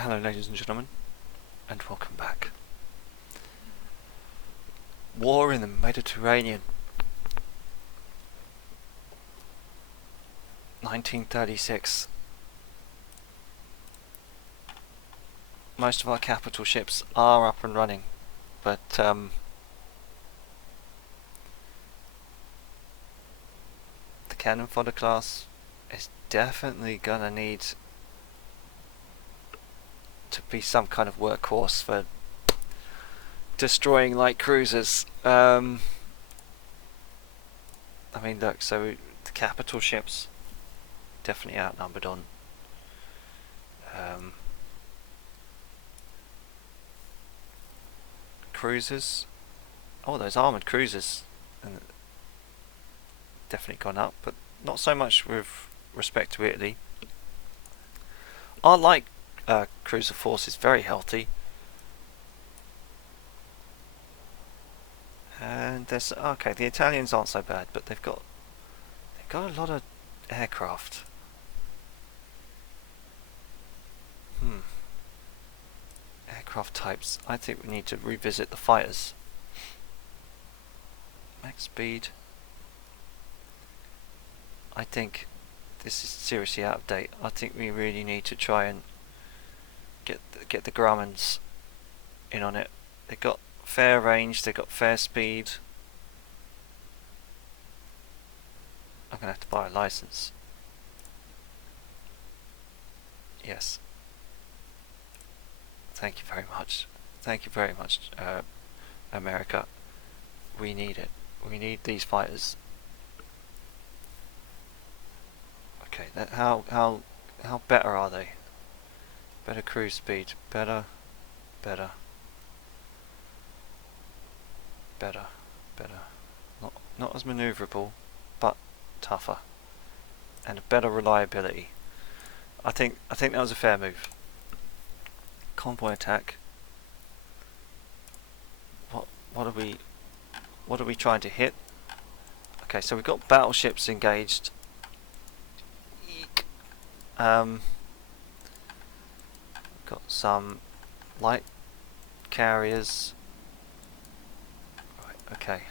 Hello ladies and gentlemen, and welcome back. War in the Mediterranean, 1936. Most of our capital ships are up and running, but the cannon fodder class is definitely gonna need to be some kind of workhorse for destroying light cruisers. I mean, look, so the capital ships definitely outnumbered on cruisers. Oh, those armoured cruisers definitely gone up, but not so much with respect to Italy. Our light cruiser force is very healthy, and there's okay. The Italians aren't so bad, but they've got a lot of aircraft. Aircraft types. I think we need to revisit the fighters. Max speed. I think this is seriously out of date. I think we really need to try and get the Grummins in on it. They've got fair range, they've got fair speed. I'm gonna have to buy a license. Yes. Thank you very much. Thank you very much, America. We need it. We need these fighters. Okay, how better are they? Better cruise speed. Better. Not as maneuverable, but tougher, and a better reliability. I think that was a fair move. Convoy attack. What are we trying to hit? Okay, so we've got battleships engaged. Eek. Got some light carriers. Right, okay.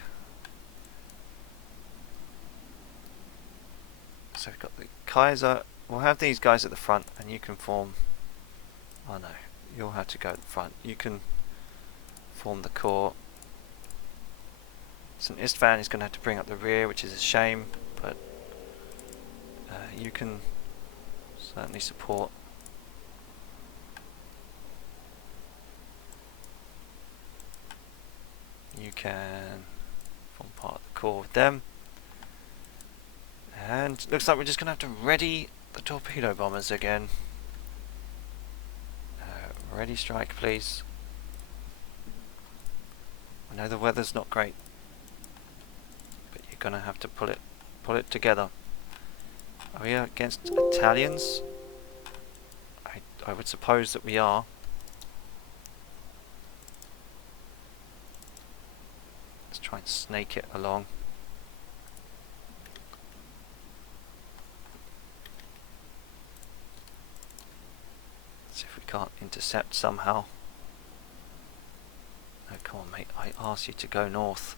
So we've got the Kaiser. We'll have these guys at the front, and you can form. Oh no, you'll have to go at the front. You can form the core. St. Istvan is going to have to bring up the rear, which is a shame, but you can certainly support. You can form part of the core with them. And looks like we're just going to have to ready the torpedo bombers again. Ready strike, please. I know the weather's not great, but you're going to have to pull it together. Are we against Italians? I would suppose that we are. Let's try and snake it along. See if we can't intercept somehow. No, come on mate, I asked you to go north.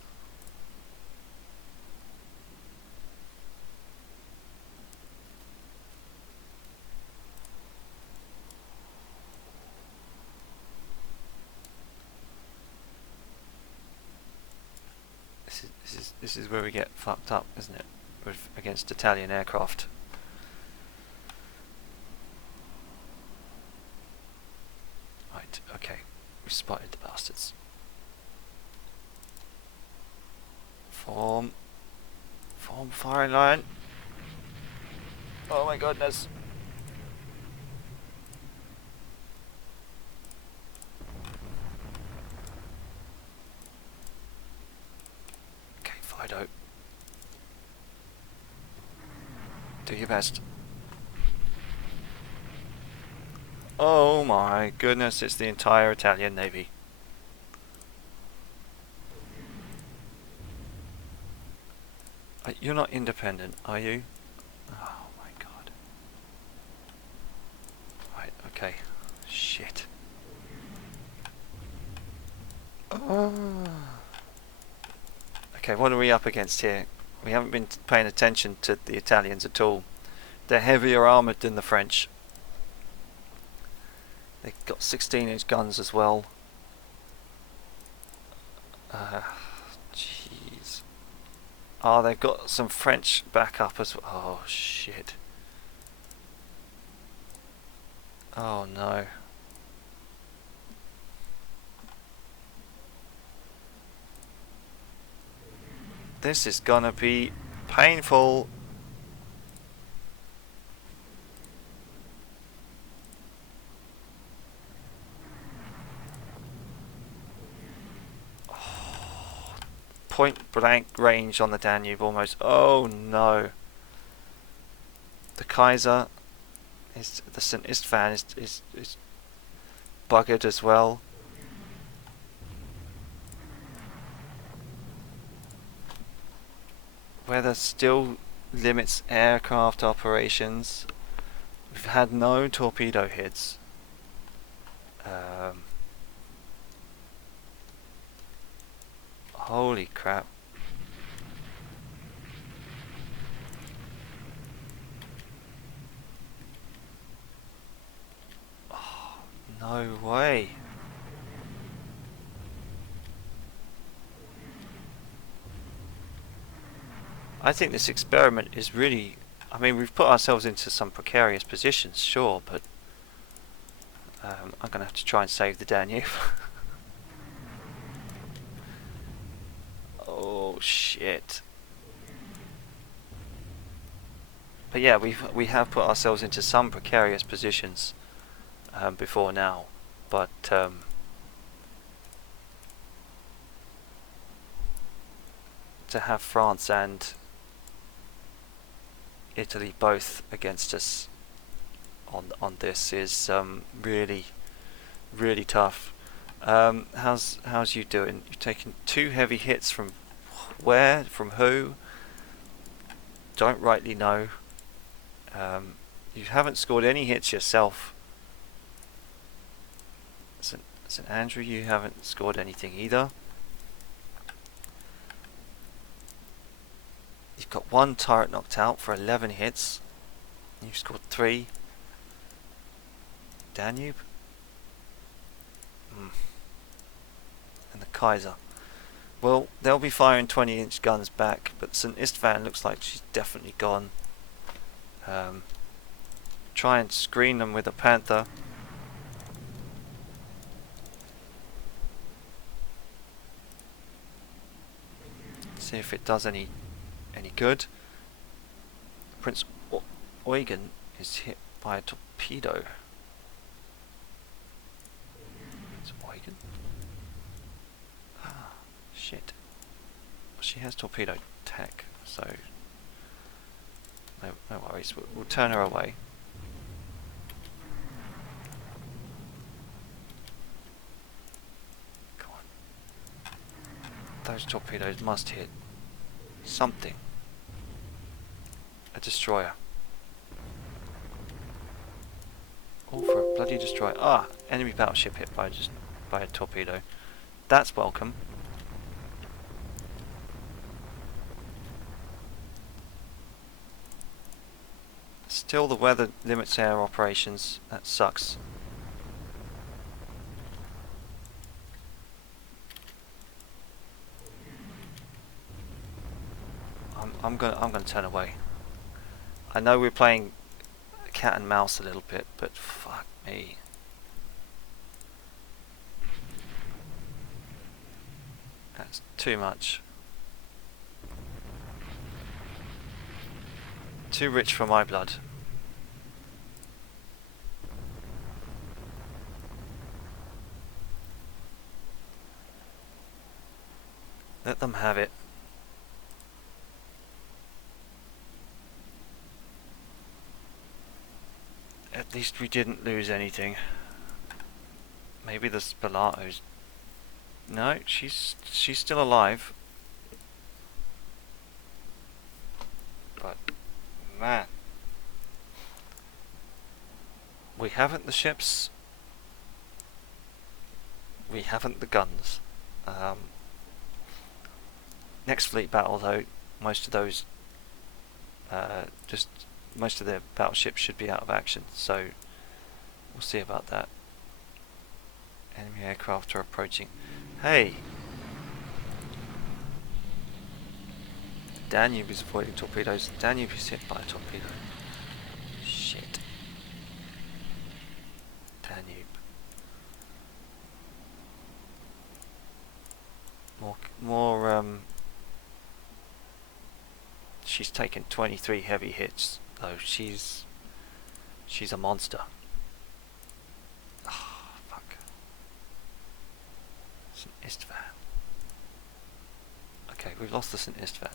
This is where we get fucked up, isn't it? Against Italian aircraft. Right, okay. We spotted the bastards. Form firing line. Oh my goodness. Okay, Fido. Do your best. Oh my goodness, it's the entire Italian Navy. You're not independent, are you? Oh my god. Right, okay. Shit. Okay, what are we up against here? We haven't been paying attention to the Italians at all. They're heavier armoured than the French. They've got 16-inch guns as well. Jeez. Oh, they've got some French backup as well. Oh, shit. Oh, no. This is gonna be painful. Oh, point blank range on the Danube almost. Oh no. The Kaiser is the St. Istvan is buggered as well. Weather still limits aircraft operations. We've had no torpedo hits. Holy crap. Oh, no way. I think this experiment is really... I mean, we've put ourselves into some precarious positions, sure, but I'm going to have to try and save the Danube. Oh, shit. But yeah, we have put ourselves into some precarious positions before now, but to have France and Italy both against us on this is really tough. How's you doing? You've taken 2 heavy hits from where? From who? Don't rightly know. You haven't scored any hits yourself. St. Andrew, you haven't scored anything either. You've got 1 turret knocked out for 11 hits. You've scored 3. Danube? And the Kaiser. Well, they'll be firing 20-inch guns back, but St. Istvan looks like she's definitely gone. Try and screen them with a Panther. See if it does any good. Prince Eugen is hit by a torpedo. Prince Eugen? Ah, shit. She has torpedo tech, so no worries. We'll turn her away. Come on. Those torpedoes must hit something. A destroyer. All for a bloody destroyer. Ah, enemy battleship hit by a torpedo. That's welcome. Still, the weather limits air operations. That sucks. I'm gonna turn away. I know we're playing cat and mouse a little bit, but fuck me. That's too much. Too rich for my blood. Let them have it. At least we didn't lose anything. Maybe the Spilato's... No, she's still alive. But, man. We haven't the ships. We haven't the guns. Next fleet battle though, most of those most of their battleships should be out of action, so we'll see about that. Enemy aircraft are approaching. Hey! Danube is avoiding torpedoes. Danube is hit by a torpedo. Shit. Danube. More, she's taken 23 heavy hits, though. She's a monster. Oh, fuck. St. Istvan. Okay, we've lost the St. Istvan.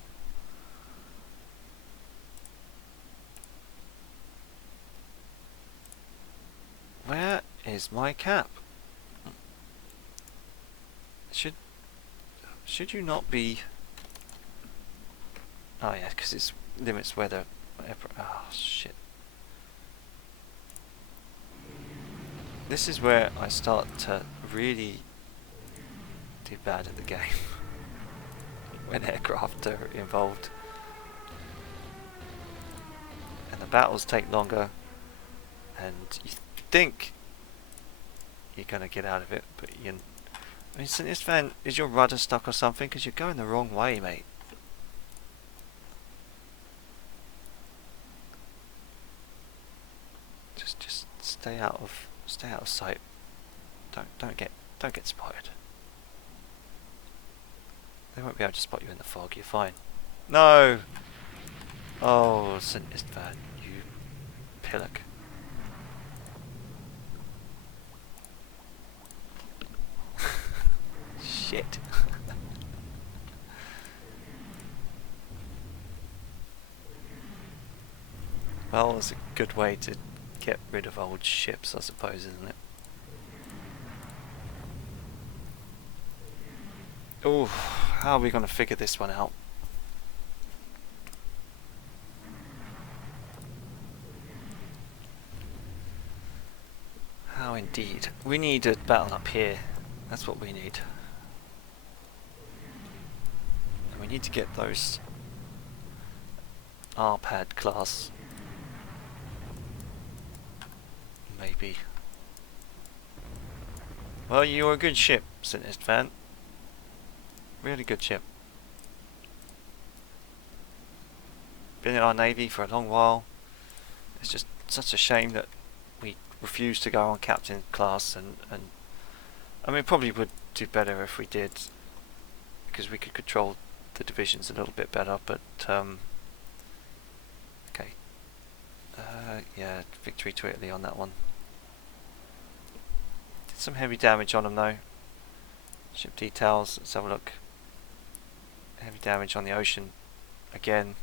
Where is my cap? Should you not be... Oh yeah, because it's limits weather. Oh shit. This is where I start to really do bad at the game. When aircraft are involved. And the battles take longer. And you think you're going to get out of it, but you... I mean, St. Istvan, is your rudder stuck or something? Because you're going the wrong way, mate. Just stay out of sight. Don't get spotted. They won't be able to spot you in the fog. You're fine. No. Oh, St. Istvan, you pillock. Shit. Well, it's a good way to get rid of old ships, I suppose, isn't it? Oh, how are we going to figure this one out? How indeed. We need a battle up here. That's what we need. And we need to get those RPAD class. Maybe. Well, you're a good ship, St. Istvan. Really good ship. Been in our navy for a long while. It's just such a shame that we refused to go on captain class, and I mean, probably would do better if we did, because we could control the divisions a little bit better, but okay. Yeah, victory to Italy on that one. Did some heavy damage on them though. Ship details, let's have a look. Heavy damage on the ocean again.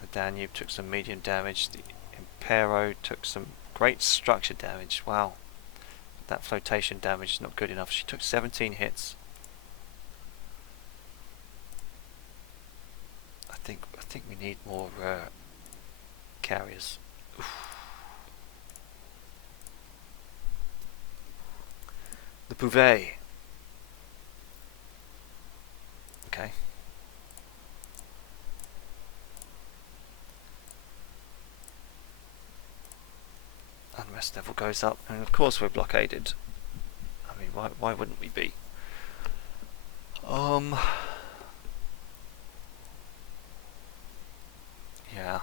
The Danube took some medium damage. The Impero took some great structure damage. Wow. That flotation damage is not good enough. She took 17 hits. I think we need more carriers. Oof. The Bouvet. Okay. Unrest level goes up, and of course we're blockaded. I mean, why wouldn't we be? Yeah.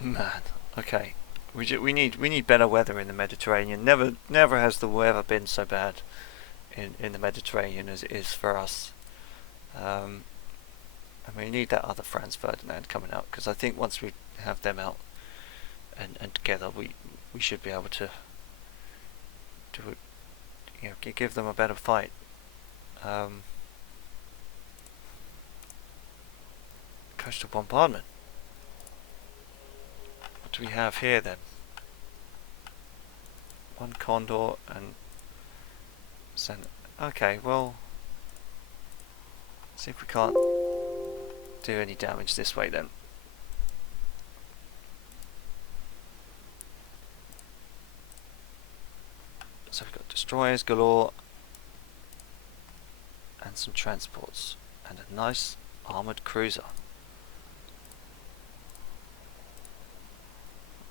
Man, okay. We need better weather in the Mediterranean. Never has the weather been so bad in the Mediterranean as it is for us. And we need that other Franz Ferdinand coming out, because I think once we have them out and together, we should be able to do it, you know, give them a better fight. Coastal bombardment. What do we have here then? One Condor and send. Okay, well, see if we can't do any damage this way then. destroyers galore, and some transports, and a nice armoured cruiser.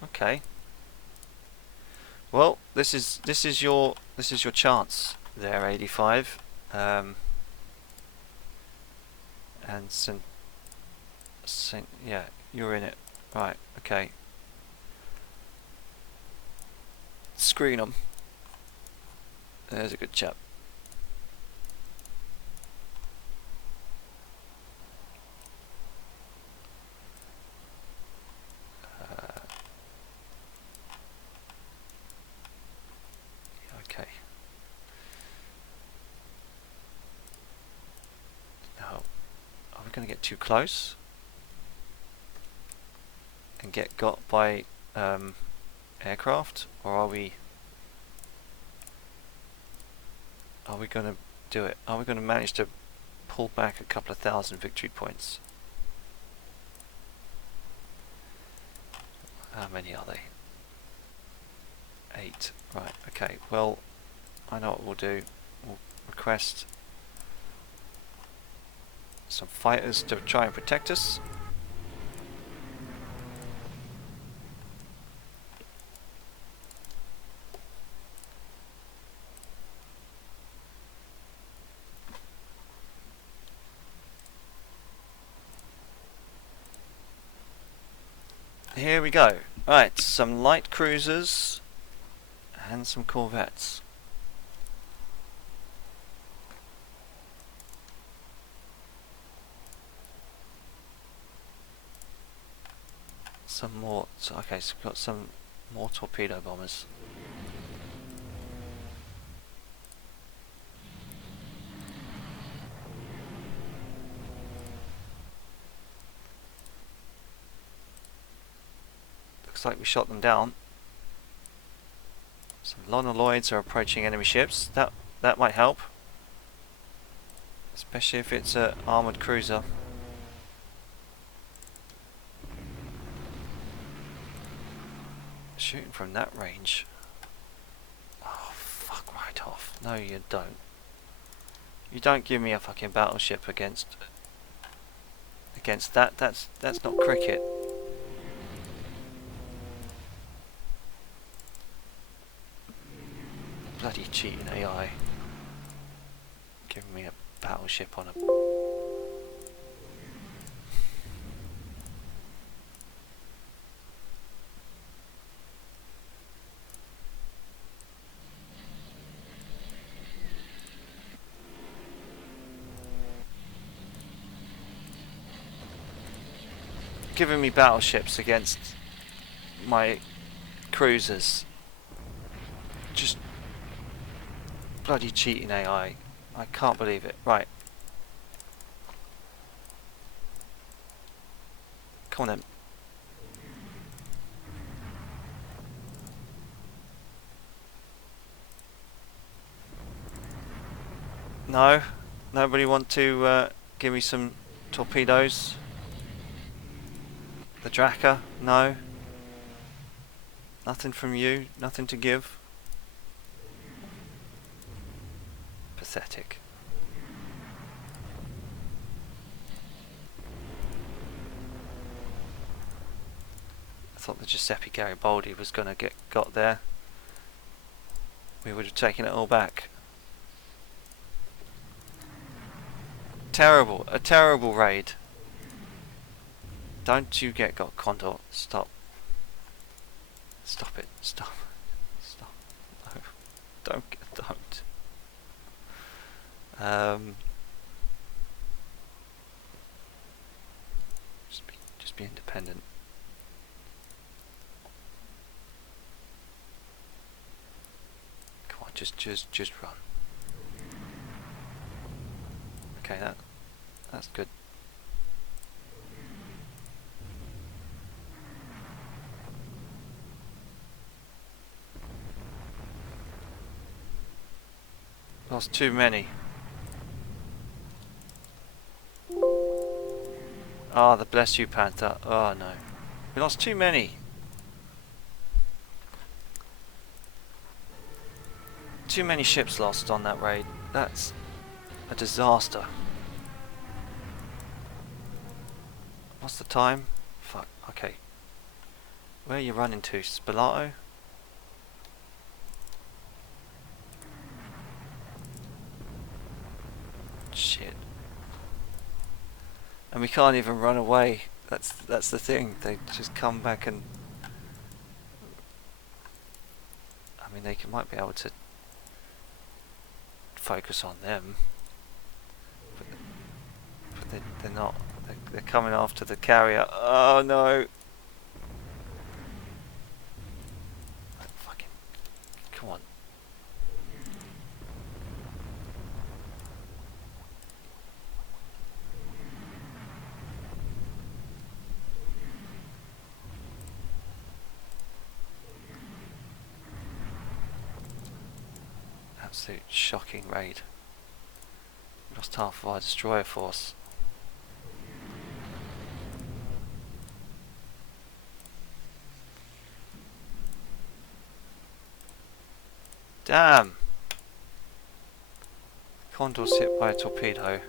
Okay. Well, this is your chance there, 85. And yeah, you're in it. Right. Okay. Screen them. There's a good chap. Okay. Now, are we going to get too close and get got by aircraft, or are we going to do it? Are we going to manage to pull back a couple of thousand victory points? How many are they? 8. Right, okay. Well, I know what we'll do. We'll request some fighters to try and protect us. Here we go. Right, some light cruisers and some corvettes. Some more. So, okay, so we've got some more torpedo bombers. Looks like we shot them down. Some Lonaloids are approaching enemy ships. That might help, especially if it's an armoured cruiser. Shooting from that range. Oh, fuck right off. No, you don't. You don't give me a fucking battleship against that. That's not cricket. Bloody cheating AI. Giving me a battleship on a... Giving me battleships against my cruisers. Just bloody cheating AI. I can't believe it. Right. Come on then. No? Nobody want to give me some torpedoes? The Draka? No? Nothing from you? Nothing to give? Pathetic. I thought the Giuseppe Garibaldi was going to get got there. We would have taken it all back. Terrible. A terrible raid. Don't you get got, Condor. Stop. Stop it. Stop. Stop. No. Don't. Just be independent. Come on, just run. Okay, that's good. Lost too many. Ah, the bless you, Panther. Oh no. We lost too many. Too many ships lost on that raid. That's a disaster. What's the time? Fuck, okay. Where are you running to? Spalato? Shit. And we can't even run away. That's the thing. They just come back and... I mean, they might be able to focus on them. But they're not. They're coming after the carrier. Oh no! Fucking... Come on. Absolute shocking raid. Lost half of our destroyer force. Damn! Condor's hit by a torpedo.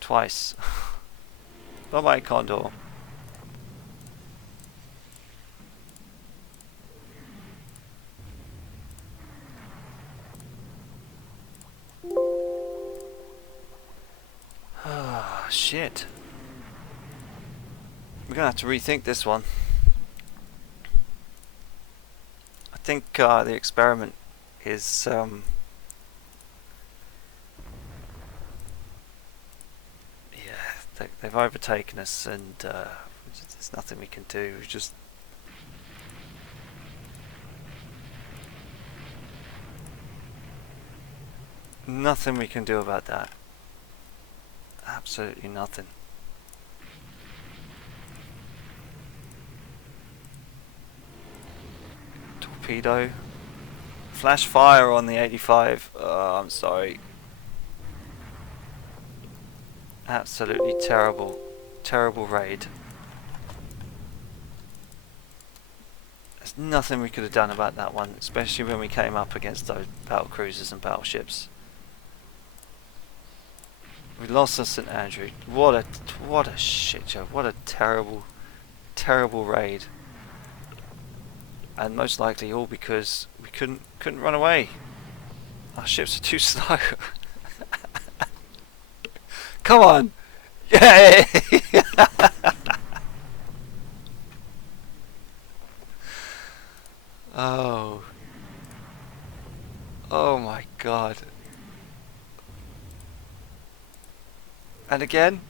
Twice. Bye bye, Condor. Ah, shit. We're gonna have to rethink this one. I think the experiment is yeah, they've overtaken us, and there's nothing we can do. We just nothing we can do about that. Absolutely nothing. Torpedo. Flash fire on the 85. Oh, I'm sorry. Absolutely terrible. Terrible raid. There's nothing we could have done about that one, especially when we came up against those battle cruisers and battleships. We lost the St. Andrew. What a shit show. What a terrible, terrible raid. And most likely all because we couldn't run away. Our ships are too slow. Come on! Yay! Oh. Oh my god. And again?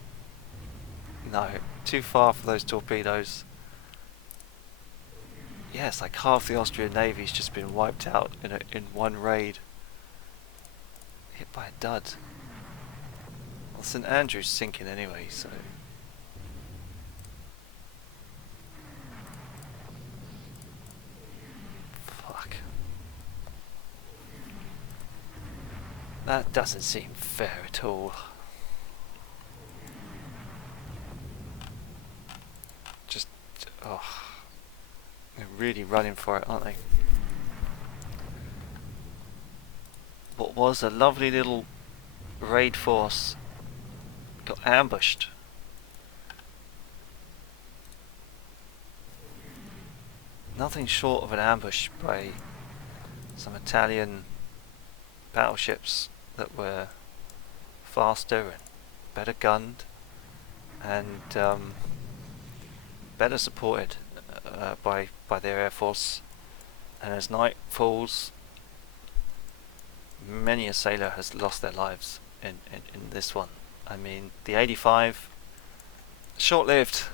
No, too far for those torpedoes. Yeah, it's like half the Austrian Navy's just been wiped out in one raid. Hit by a dud. Well, St. Andrew's sinking anyway, so... Fuck. That doesn't seem fair at all. Just... oh... They're really running for it, aren't they? What was a lovely little raid force got ambushed. Nothing short of an ambush by some Italian battleships that were faster and better gunned and better supported by their air force. And as night falls, many a sailor has lost their lives in this one. I mean, the 85, short-lived,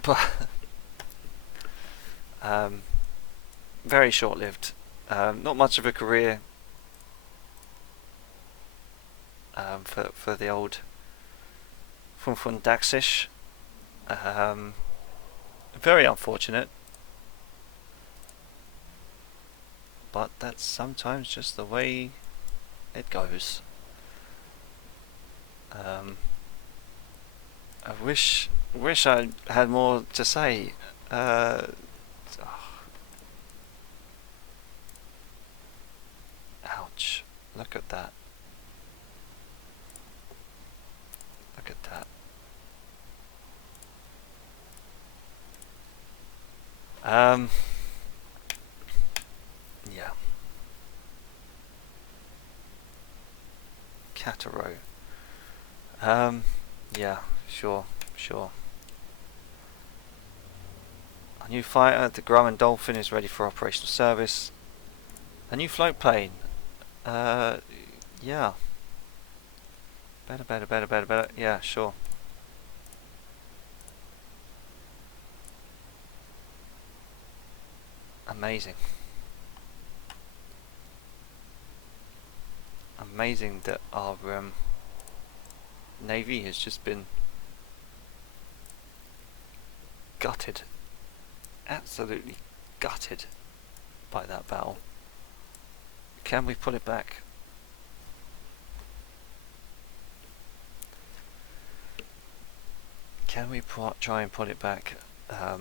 but very short-lived. Not much of a career for the old Funfun Daxish. Very unfortunate, but that's sometimes just the way it goes. I wish I had more to say. Look at that. Look at that. Yeah. Cataro. Yeah, sure. A new fighter, the Grumman Dolphin, is ready for operational service. A new float plane. Yeah. Better. Yeah, sure. Amazing. Amazing that our Navy has just been gutted. Absolutely gutted by that battle. Can we pull it back? Can we try and pull it back? I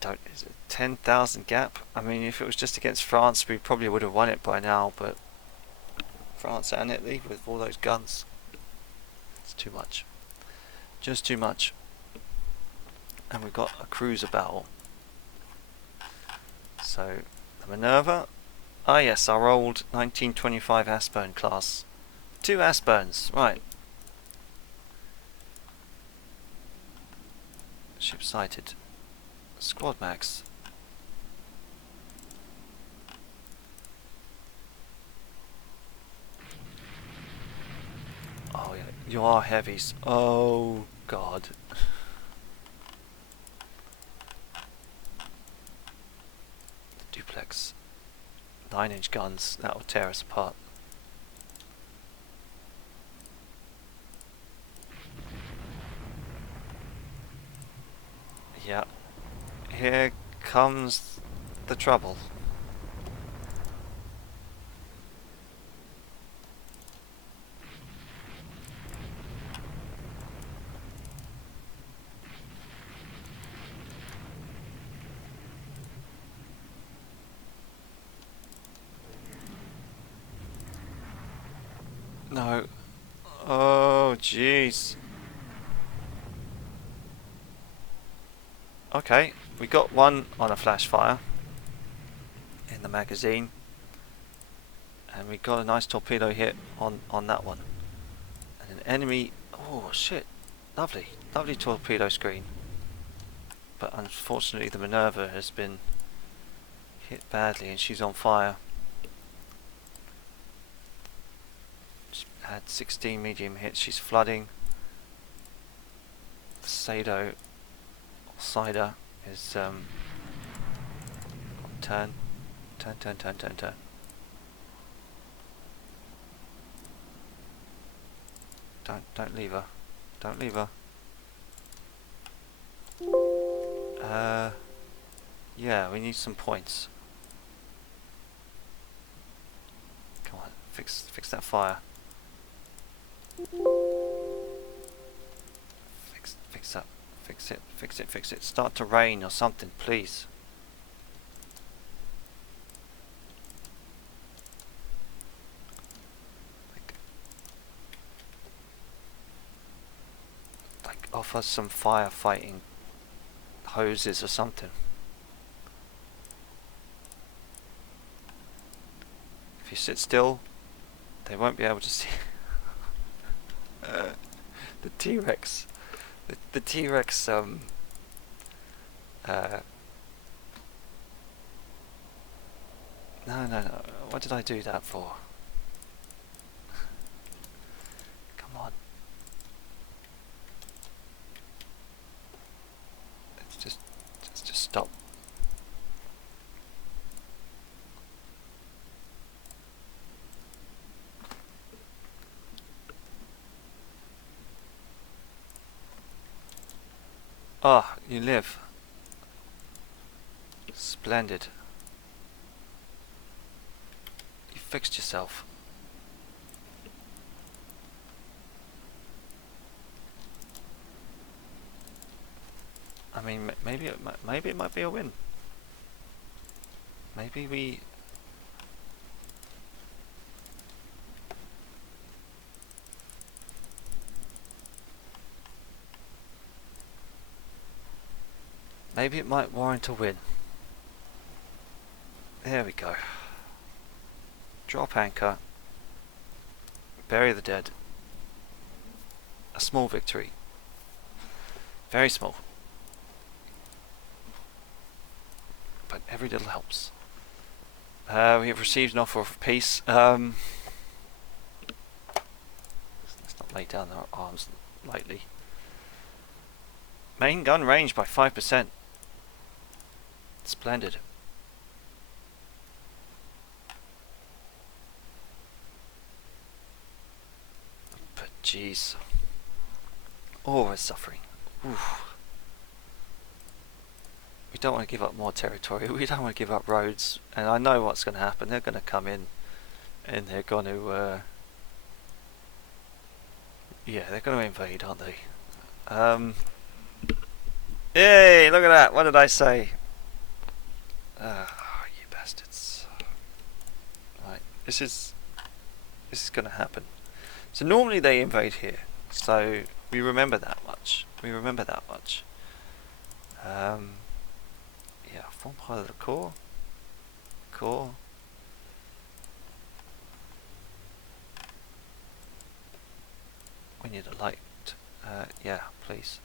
don't. Is it 10,000 gap? I mean, if it was just against France, we probably would have won it by now. But France and Italy with all those guns, it's too much. Just too much. And we've got a cruiser battle. So the Minerva. Ah yes, our old 1925 Aspern class. 2 Asperns, right. Ship sighted. Squad max. Oh yeah, you are heavies. Oh god. The duplex. 9-inch guns, that will tear us apart. Yeah. Here comes the trouble. No. Oh, jeez. Okay, we got one on a flash fire in the magazine, and we got a nice torpedo hit on that one. And an enemy. Oh shit! Lovely torpedo screen. But unfortunately, the Minerva has been hit badly, and she's on fire. She had 16 medium hits. She's flooding. Sado Cider is turn. Don't leave her. Don't leave her. Yeah, we need some points. Come on, fix that fire. Fix up. Fix it. Start to rain or something, please. Like offer some firefighting hoses or something. If you sit still, they won't be able to see. The T-Rex. The T-Rex, no. What did I do that for? Come on. Let's just stop. Ah, you live. Splendid. You fixed yourself. I mean, maybe it might be a win. Maybe we. Maybe it might warrant a win. There we go. Drop anchor. Bury the dead. A small victory. Very small. But every little helps. We have received an offer of peace. Let's not lay down our arms lightly. Main gun range by 5%. Splendid. But jeez. Oh, we're suffering. Oof. We don't want to give up more territory. We don't want to give up roads. And I know what's going to happen. They're going to come in and they're going to... yeah, they're going to invade, aren't they? Yay! Look at that! What did I say? Ah, you bastards. Right, this is going to happen. So normally they invade here. So we remember that much. We remember that much. Yeah, form part of the core. Core. We need a light. Yeah, please.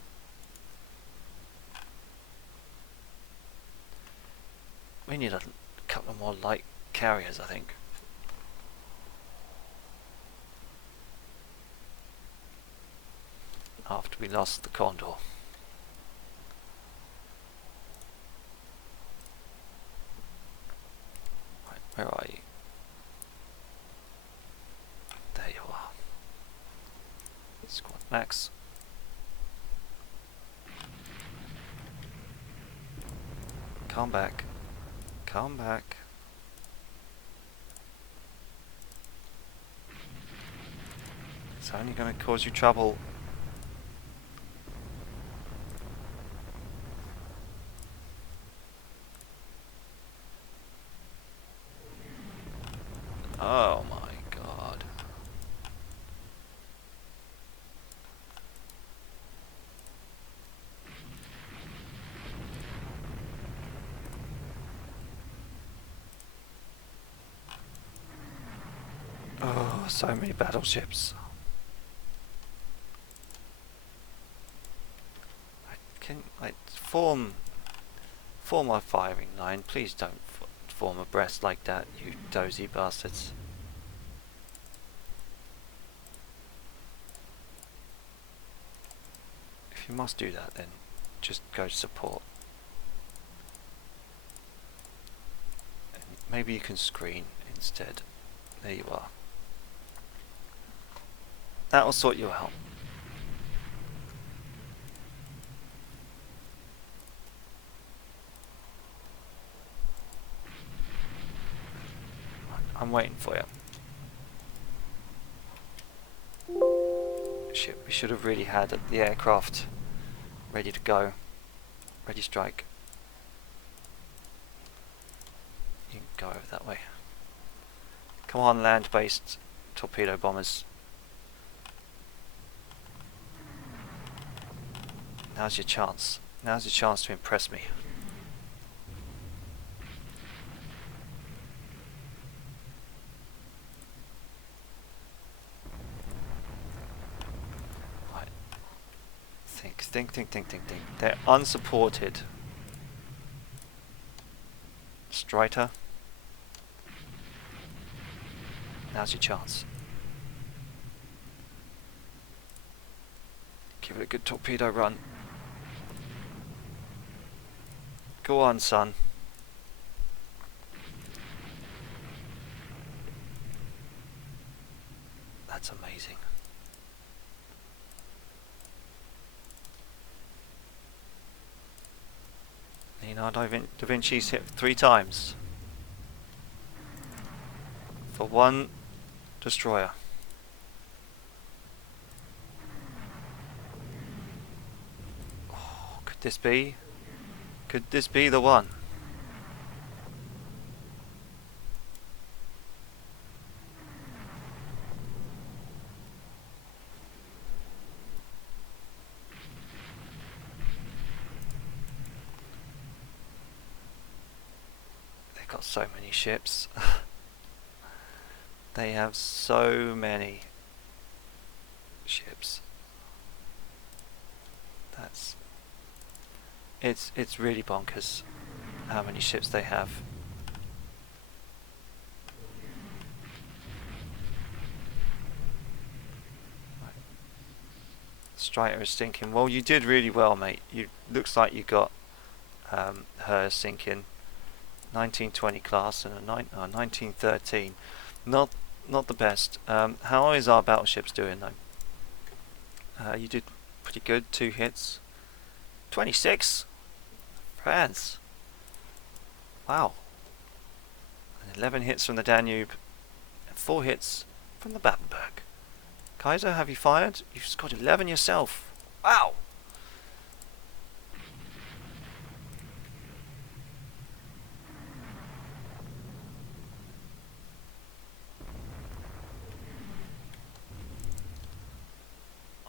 We need a couple more light carriers, I think. After we lost the Condor. Right, where are you? There you are. Squad max. Come back. Come back. It's only going to cause you trouble. Oh my god. Oh, so many battleships. I form a firing line. Please don't form abreast like that, you dozy bastards. If you must do that, then just go support. And maybe you can screen instead. There you are. That will sort you out. I'm waiting for you. Shit, we should have really had the aircraft ready to go. Ready strike. You can go over that way. Come on, land-based torpedo bombers. Now's your chance. Now's your chance to impress me. Right. Think. They're unsupported. Streiter. Now's your chance. Give it a good torpedo run. Go on, son. That's amazing. Leonardo da Vinci's hit 3 times. For 1 destroyer. Oh, could this be? Could this be the one? got so many ships. They have so many ships. It's really bonkers how many ships they have. Strider is sinking. Well, you did really well, mate. You looks like you got her sinking. 1920 class and a 1913. Not the best. How is our battleships doing though? You did pretty good. 2 hits. 26. France. Wow. And 11 hits from the Danube and 4 hits from the Battenberg. Kaiser, have you fired? You've scored 11 yourself. Wow.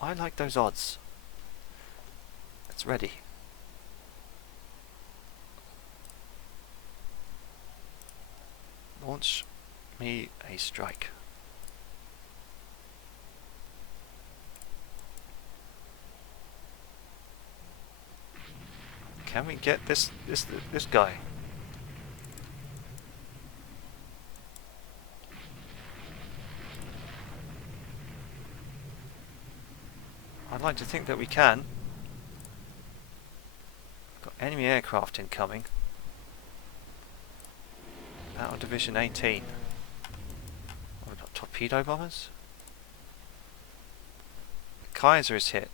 I like those odds. It's ready. Launch me a strike. Can we get this guy? I'd like to think that we can. Got enemy aircraft incoming. Battle Division 18. Oh, we've got torpedo bombers. The Kaiser is hit.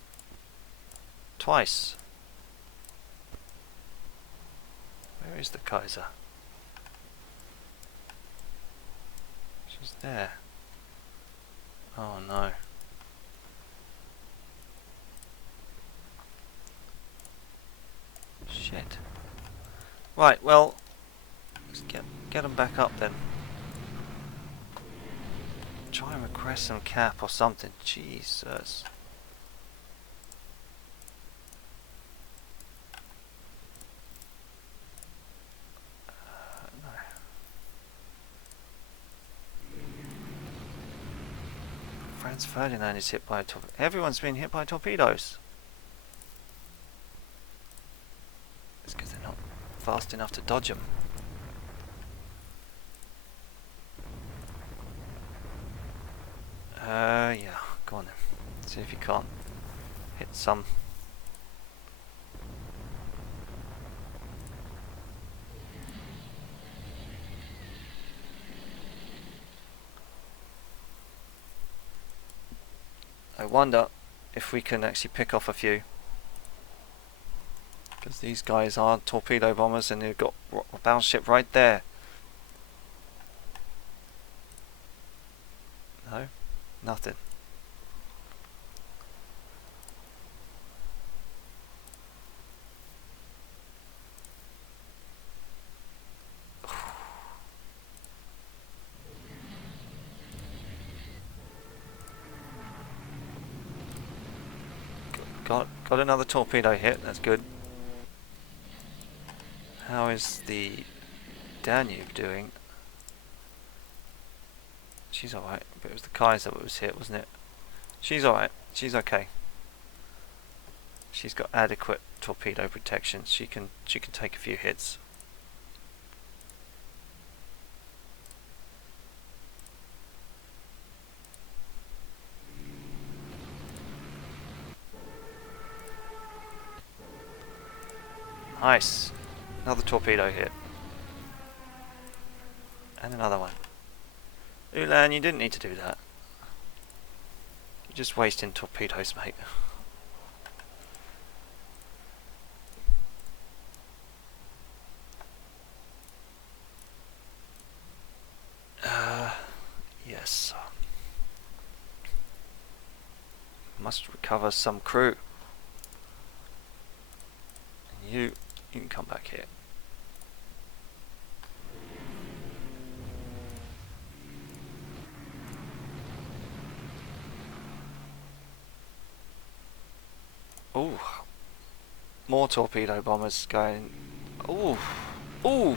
Twice. Where is the Kaiser? She's there. Oh no. Shit. Right, well, let's get them back up then. Try and request some cap or something. Jesus. No. Franz Ferdinand is hit by a torpedo. Everyone's been hit by torpedoes. It's because they're not fast enough to dodge them. Yeah, go on then. See if you can't hit some. I wonder if we can actually pick off a few. Because these guys are torpedo bombers and they've got a battleship right there. No? Nothing. Got another torpedo hit, that's good. How is the Danube doing? She's alright, but it was the Kaiser that was hit, wasn't it? She's alright, she's okay. She's got adequate torpedo protection. She can take a few hits. Nice. Another torpedo hit. And another one. Ulan, you didn't need to do that. You're just wasting torpedoes, mate. Yes. Must recover some crew. And you can come back here. Ooh. More torpedo bombers going. Ooh. Ooh.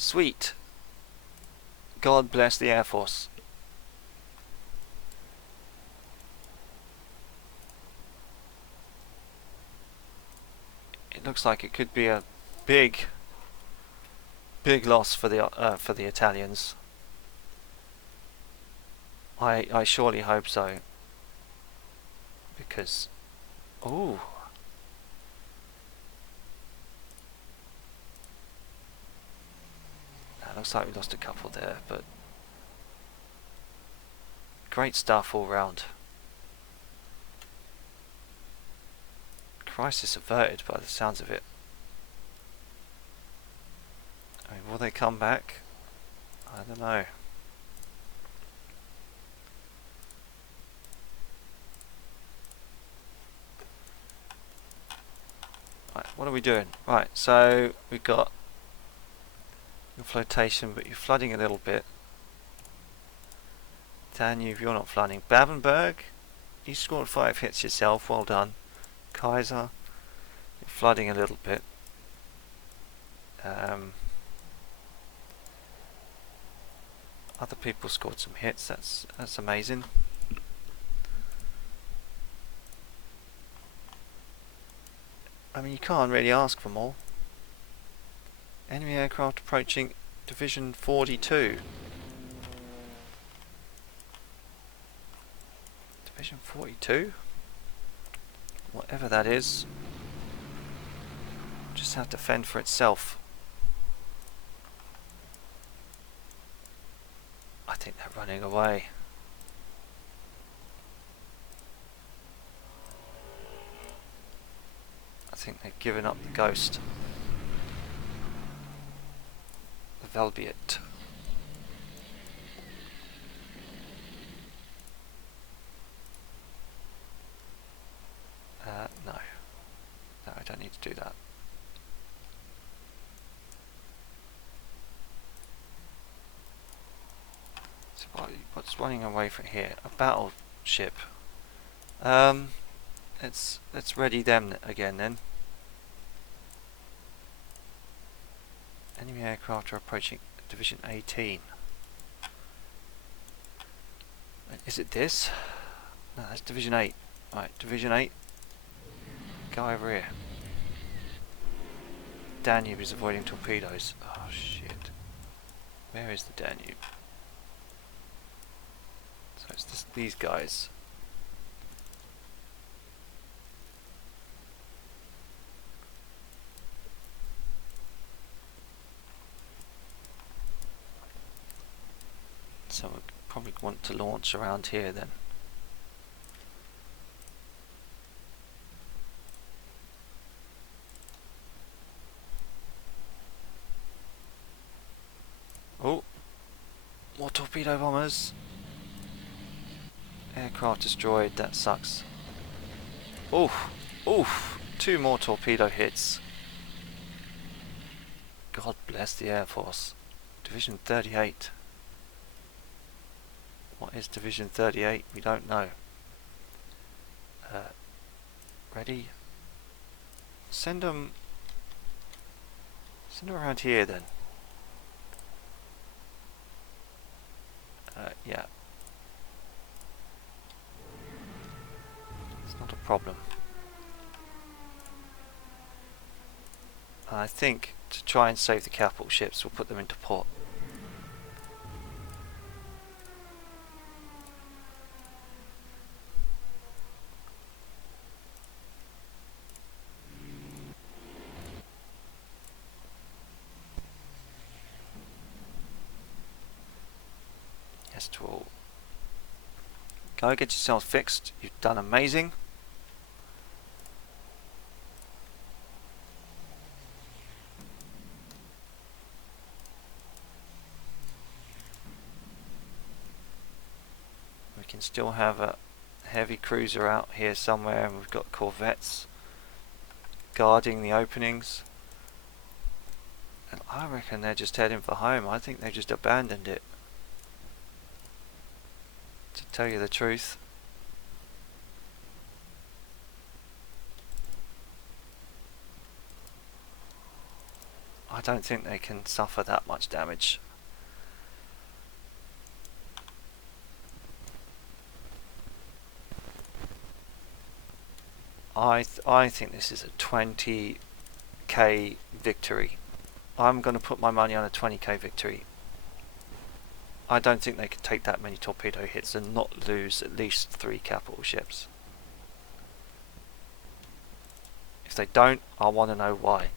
Sweet. God bless the Air Force. It looks like it could be a big loss for the Italians. I surely hope so. Because, ooh, that looks like we lost a couple there, but great stuff all round. Crisis averted by the sounds of it. I mean, will they come back? I don't know. Right, what are we doing? Right, so we've got your flotation, but you're flooding a little bit. Danube, you're not flooding. Babenberg, you scored 5 hits yourself, well done. Kaiser, you're flooding a little bit. Other people scored some hits, that's amazing. I mean, you can't really ask for more. Enemy aircraft approaching Division 42. Division 42? Whatever that is. Just have to fend for itself. I think they're running away. I think they've given up the ghost. The Velbiet. No. No, I don't need to do that. So what's running away from here? A battleship. Let's ready them again then. Enemy aircraft are approaching Division 18. Is it this? No, that's Division 8. Right, Division 8. Go over here. Danube is avoiding torpedoes. Oh shit. Where is the Danube? So it's these guys. So we probably want to launch around here then. Oh, more torpedo bombers. Aircraft destroyed, that sucks. Oof, oof, 2 more torpedo hits. God bless the Air Force. Division 38. What is Division 38? We don't know. Ready? Send them around here then. Yeah. It's not a problem. I think to try and save the capital ships, we'll put them into port. Yes to all. Go get yourselves fixed. You've done amazing. We can still have a heavy cruiser out here somewhere, and we've got corvettes guarding the openings. And I reckon they're just heading for home. I think they just abandoned it. To tell you the truth. I don't think they can suffer that much damage. I think this is a 20k victory. I'm going to put my money on a 20k victory. I don't think they can take that many torpedo hits and not lose at least 3 capital ships. If they don't, I want to know why.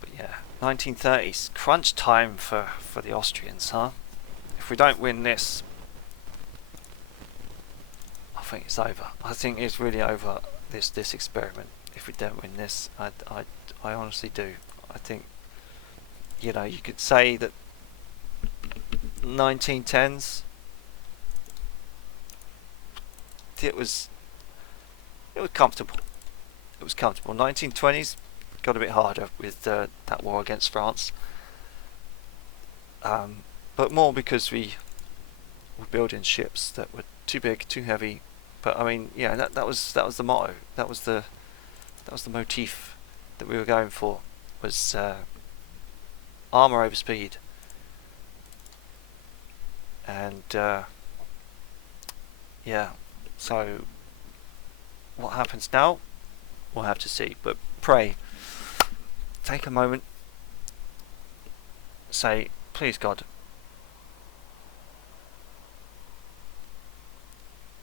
But yeah, 1930s, crunch time for the Austrians, huh? If we don't win this, I think it's over. I think it's really over, this experiment. If we don't win this, I honestly do. I think, you know, you could say that 1910s, it was comfortable. It was comfortable. 1920s got a bit harder with that war against France, but more because we were building ships that were too big, too heavy. But I mean, yeah, that was the motto. That was the motif that we were going for, was armor over speed. And yeah, so what happens now, we'll have to see. But pray, take a moment, say, please God,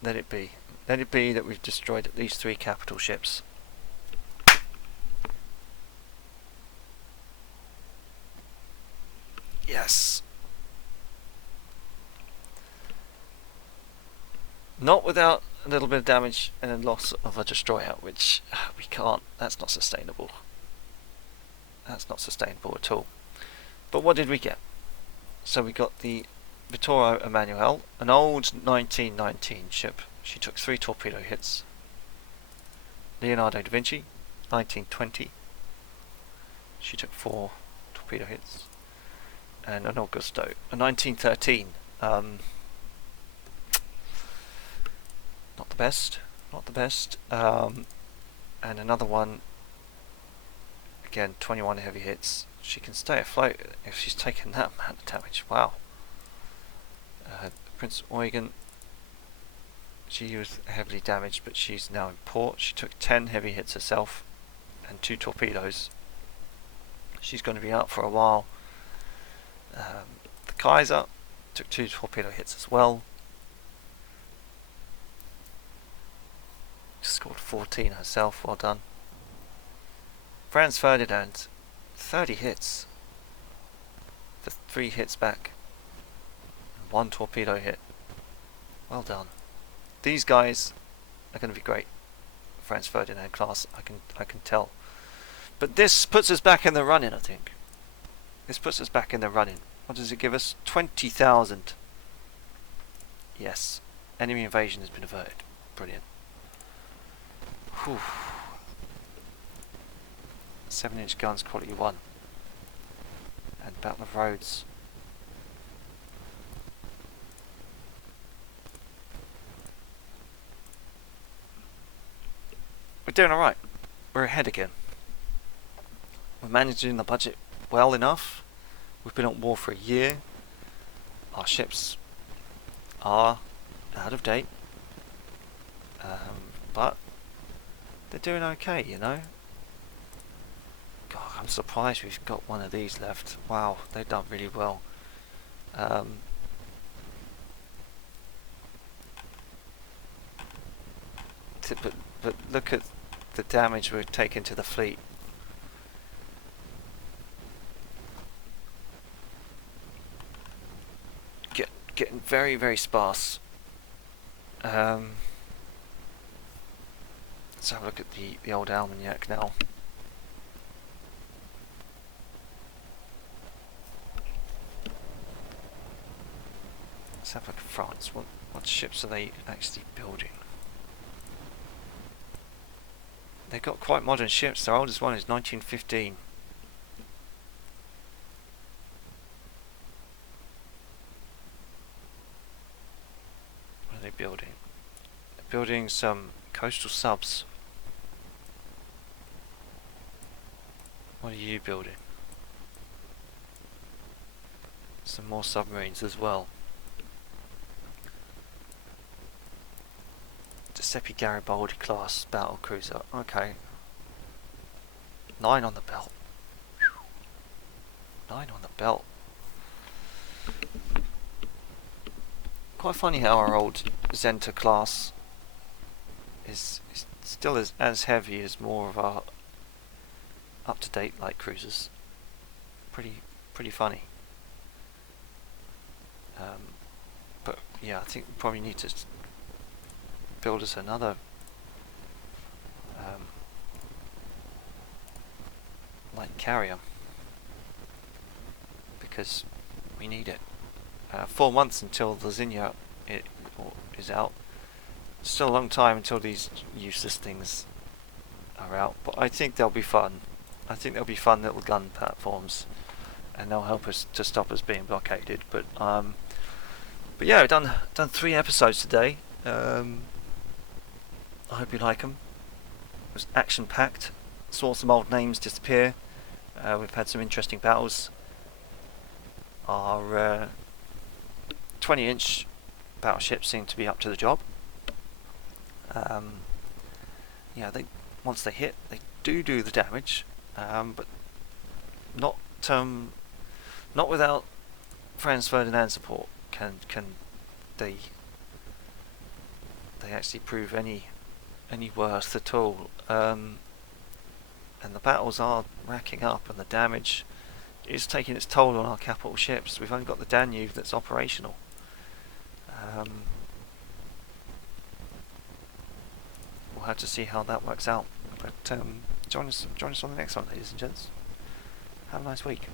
let it be. Let it be that we've destroyed at least 3 capital ships. Yes. Not without a little bit of damage and a loss of a destroyer, which we can't. That's not sustainable. That's not sustainable at all. But what did we get? So we got the Vittorio Emanuele, an old 1919 ship. She took 3 torpedo hits. Leonardo da Vinci, 1920. She took 4 torpedo hits. And an Augusto, a 1913. Not the best. Not the best. And another one. Again, 21 heavy hits. She can stay afloat if she's taken that amount of damage. Wow. Prince Eugen. She was heavily damaged, but she's now in port. She took 10 heavy hits herself and 2 torpedoes. She's going to be out for a while. The Kaiser took 2 torpedo hits as well. Scored 14 herself. Well done. Franz Ferdinand, 30 hits. For 3 hits back. And 1 torpedo hit. Well done. These guys are going to be great. Franz Ferdinand class, I can tell. But this puts us back in the running, I think. This puts us back in the running. What does it give us? 20,000. Yes. Enemy invasion has been averted. Brilliant. Whew. 7-inch guns, quality 1. And Battle of Rhodes. We're doing alright. We're ahead again. We're managing the budget well enough. We've been at war for a year. Our ships are out of date. But they're doing okay, you know. God, I'm surprised we've got one of these left. Wow, they've done really well. But look at the damage we've taken to the fleet. Getting very, very sparse. Let's have a look at the old Almagnac now. Let's have a look at France. What ships are they actually building? They've got quite modern ships. Their oldest one is 1915. building? Building some coastal subs. What are you building? Some more submarines as well. Giuseppe Garibaldi class battle cruiser. Okay. 9 on the belt. 9 on the belt. Quite funny how our old Zenta class is still as heavy as more of our up-to-date light cruisers. Pretty funny. But yeah, I think we probably need to build us another light carrier, because we need it. 4 months until the Zinnia is out. Still a long time until these useless things are out, but I think they'll be fun. I think they'll be fun little gun platforms, and they'll help us to stop us being blockaded. But yeah, we've done 3 episodes today. I hope you like them. It was action packed. Saw some old names disappear. We've had some interesting battles. Our 20-inch battleships seem to be up to the job. Yeah, once they hit, they do the damage, but not without Franz Ferdinand support. Can they actually prove any worth at all? And the battles are racking up, and the damage is taking its toll on our capital ships. We've only got the Danube that's operational. We'll have to see how that works out. But join us on the next one, ladies and gents. Have a nice week.